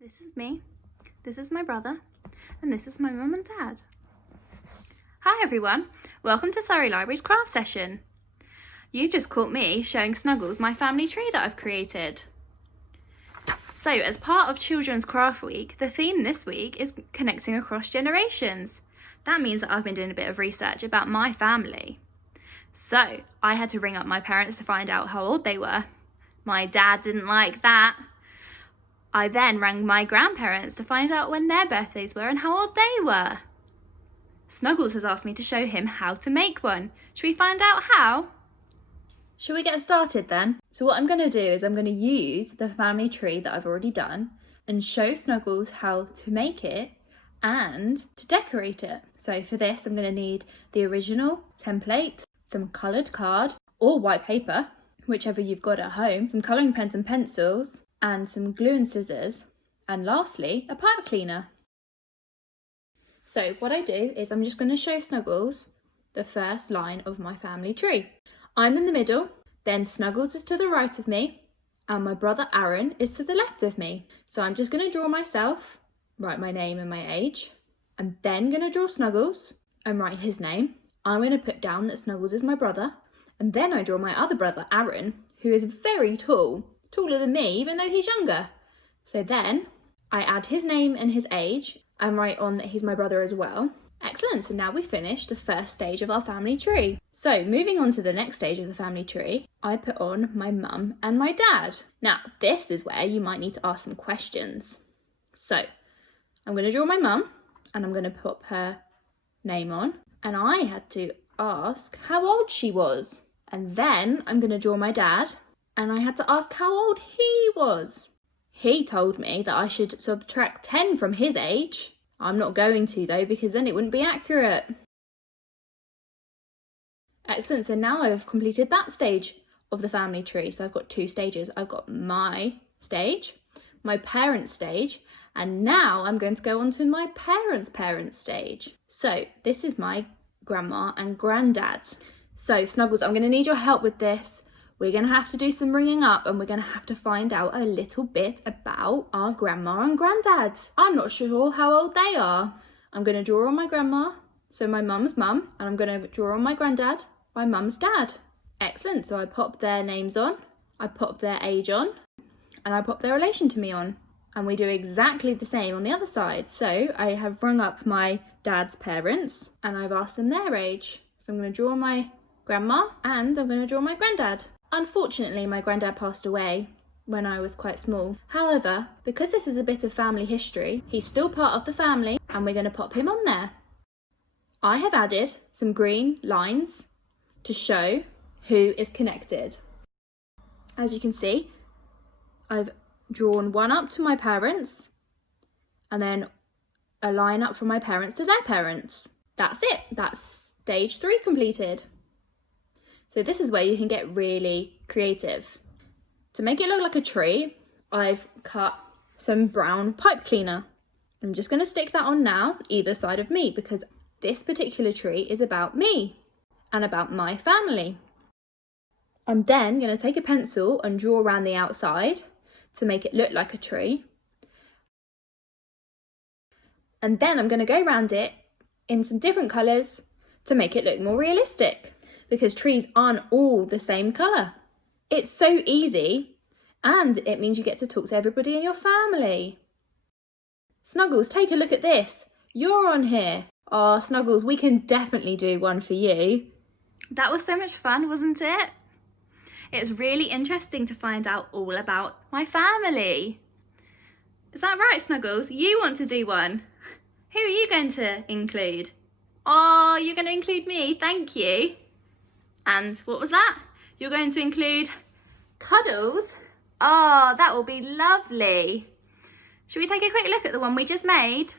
This is me, this is my brother, and this is my mum and dad. Hi everyone, welcome to Surrey Library's craft session. You just caught me showing Snuggles my family tree that I've created. So as part of Children's Craft Week, the theme this week is connecting across generations. That means that I've been doing a bit of research about my family. So I had to ring up my parents to find out how old they were. My dad didn't like that. I then rang my grandparents to find out when their birthdays were and how old they were. Snuggles has asked me to show him how to make one. Should we find out how? Shall we get started then? So what I'm going to do is I'm going to use the family tree that I've already done and show Snuggles how to make it and to decorate it. So for this I'm going to need the original template, some coloured card or white paper, whichever you've got at home, some colouring pens and pencils, and some glue and scissors, and lastly a pipe cleaner. So what I do is I'm just going to show Snuggles the first line of my family tree. I'm in the middle, then Snuggles is to the right of me, and my brother Aaron is to the left of me. So I'm just going to draw myself, write my name and my age. I'm then going to draw Snuggles and write his name. I'm going to put down that Snuggles is my brother, and then I draw my other brother Aaron, who is very tall, taller than me even though he's younger. So then I add his name and his age and write on that he's my brother as well. Excellent, so now we've finished the first stage of our family tree. So moving on to the next stage of the family tree, I put on my mum and my dad. Now this is where you might need to ask some questions. So I'm going to draw my mum and I'm going to put her name on, and I had to ask how old she was. And then I'm going to draw my dad and I had to ask how old he was. He told me that I should subtract 10 from his age. I'm not going to though, because then it wouldn't be accurate. Excellent, so now I've completed that stage of the family tree. So I've got two stages. I've got my stage, my parents' stage, and now I'm going to go on to my parents' stage. So this is my grandma and granddad. So Snuggles, I'm going to need your help with this. We're going to have to do some ringing up and we're going to have to find out a little bit about our grandma and granddad. I'm not sure how old they are. I'm going to draw on my grandma, so my mum's mum, and I'm going to draw on my granddad, my mum's dad. Excellent, so I pop their names on, I pop their age on, and I pop their relation to me on. And we do exactly the same on the other side. So I have rung up my dad's parents and I've asked them their age. So I'm going to draw my grandma and I'm going to draw my granddad. Unfortunately, my granddad passed away when I was quite small. However, because this is a bit of family history, he's still part of the family and we're going to pop him on there. I have added some green lines to show who is connected. As you can see, I've drawn one up to my parents and then a line up from my parents to their parents. That's it. That's stage 3 completed. So this is where you can get really creative. To make it look like a tree, I've cut some brown pipe cleaner. I'm just going to stick that on now, either side of me, because this particular tree is about me and about my family. I'm then going to take a pencil and draw around the outside to make it look like a tree. And then I'm going to go around it in some different colours to make it look more realistic, because trees aren't all the same colour. It's so easy, and it means you get to talk to everybody in your family. Snuggles, take a look at this. You're on here. Oh, Snuggles, we can definitely do one for you. That was so much fun, wasn't it? It's really interesting to find out all about my family. Is that right, Snuggles? You want to do one? Who are you going to include? Oh, you're going to include me, thank you. And what was that? You're going to include Cuddles? Oh, that will be lovely. Should we take a quick look at the one we just made?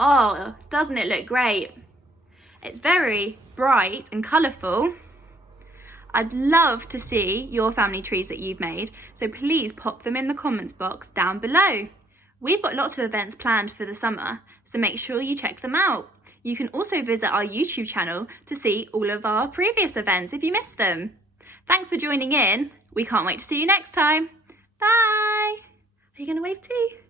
Oh, doesn't it look great? It's very bright and colourful. I'd love to see your family trees that you've made, so please pop them in the comments box down below. We've got lots of events planned for the summer, so make sure you check them out. You can also visit our YouTube channel to see all of our previous events if you missed them. Thanks for joining in. We can't wait to see you next time. Bye! Are you going to wave too?